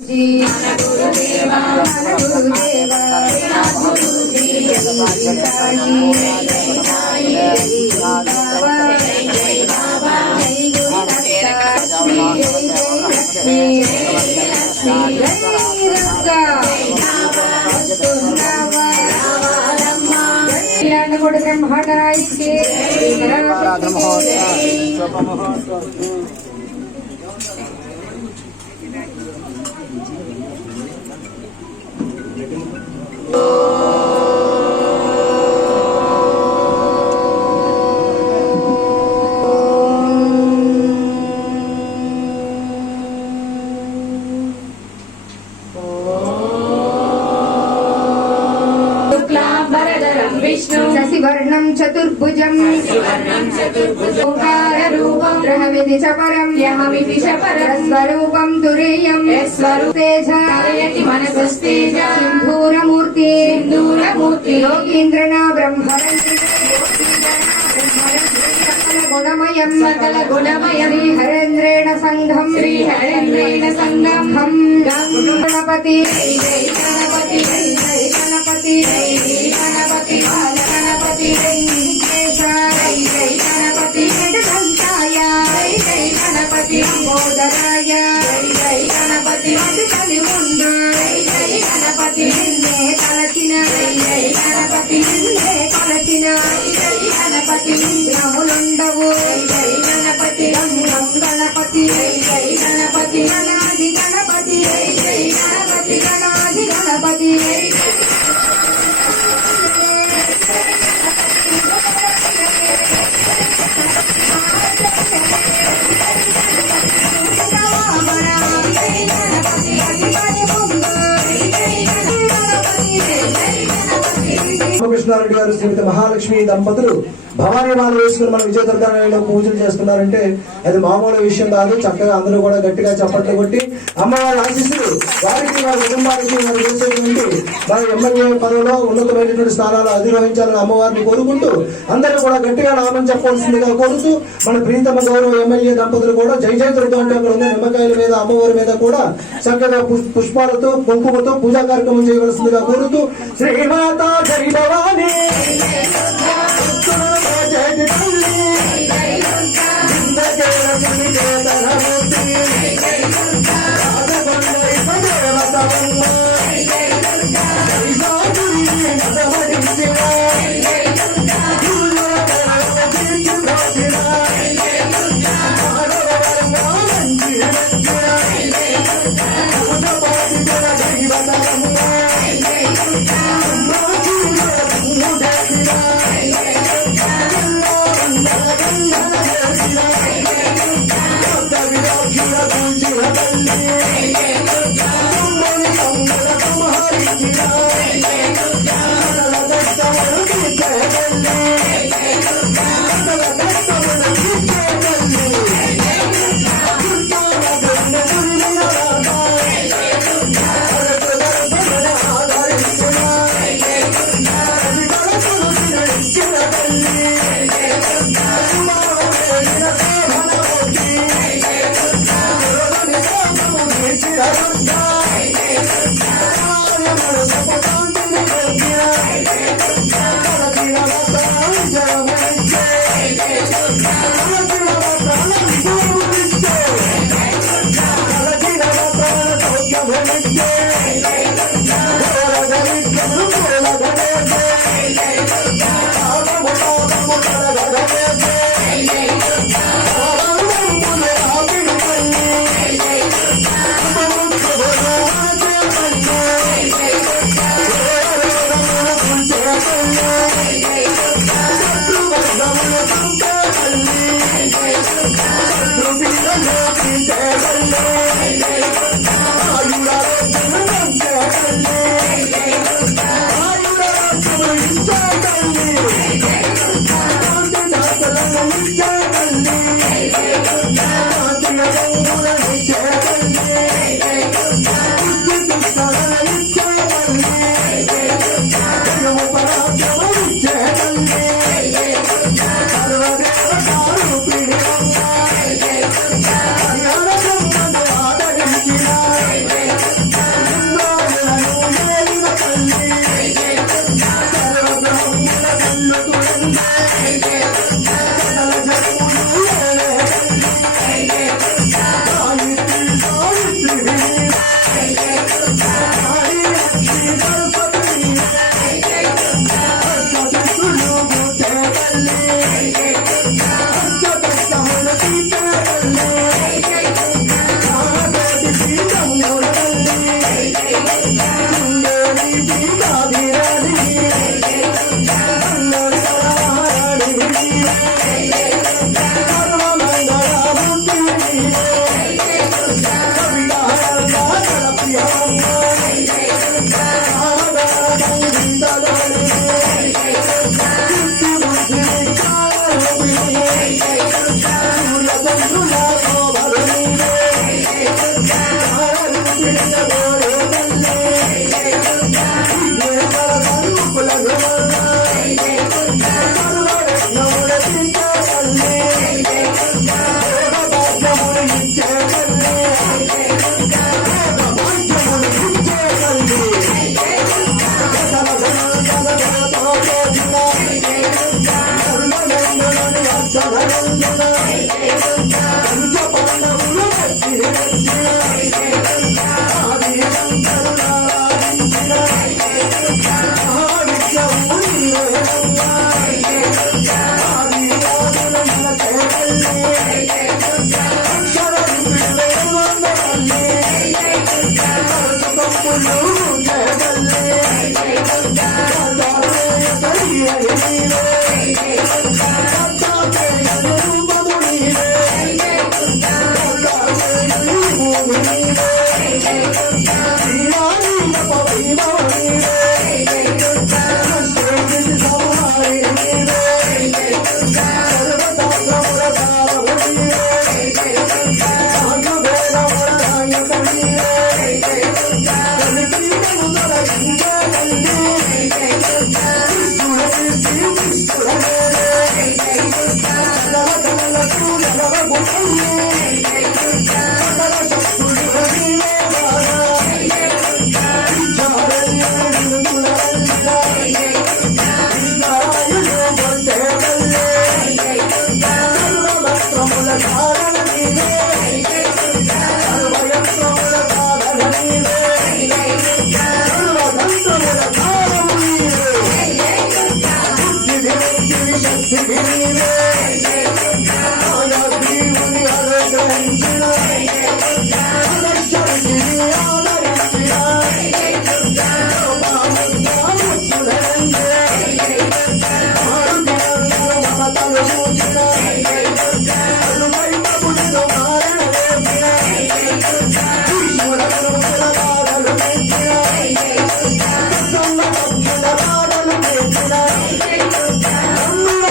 गुरुदेवा शशिवर्णं चतुर्भुजं ओंकाररूपं ब्रह्मविधि च परं स्वरूपं तुरीयं तेजयति मनसस्तेज सिन्धूरमूर्ति योगीन्द्रना गुणमयं सकल गुणमयं हरेन्द्रेण संघं गणपति गणपति गणपति गणपति गणपति गणपति गणपति गणपति मोदराय गणपति गणपति कलचिन गणपति कलचिन गणपति रामुलुंडवु गणपति गणपति गणपति गणाधि गणपति गणपति गणाधि गणपति కృష్ణారెడ్డి గారు శ్రీమతి మహాలక్ష్మి దంపతులు భవానీ మాల వేసుకుని మన విజయదుర్గాలయంలో పూజలు చేస్తున్నారంటే అది మామూలు విషయం కాదు. చక్కగా అందరూ కూడా గట్టిగా చప్పట్లు కొట్టి అమ్మవారి ఆశీస్సులు వారికి వారి కుటుంబానికి వారు చేసేటువంటి వారి ఎమ్మెల్యే పదవిలో ఉన్నతమైనటువంటి స్థానాలు అధిరోహించాలని అమ్మవారిని కోరుకుంటూ అందరూ కూడా గట్టిగా నామం చెప్పవలసిందిగా కోరుతూ మన ప్రీతమ గౌరవ ఎమ్మెల్యే దంపతులు కూడా జై జై దుర్గా అంటే అక్కడ ఉన్న నిమ్మకాయల మీద అమ్మవారి మీద కూడా చక్కగా పుష్పాలతో కుంకుమతో పూజా కార్యక్రమం చేయవలసిందిగా కోరుతూ శ్రీమాత జై భవానీ Hey,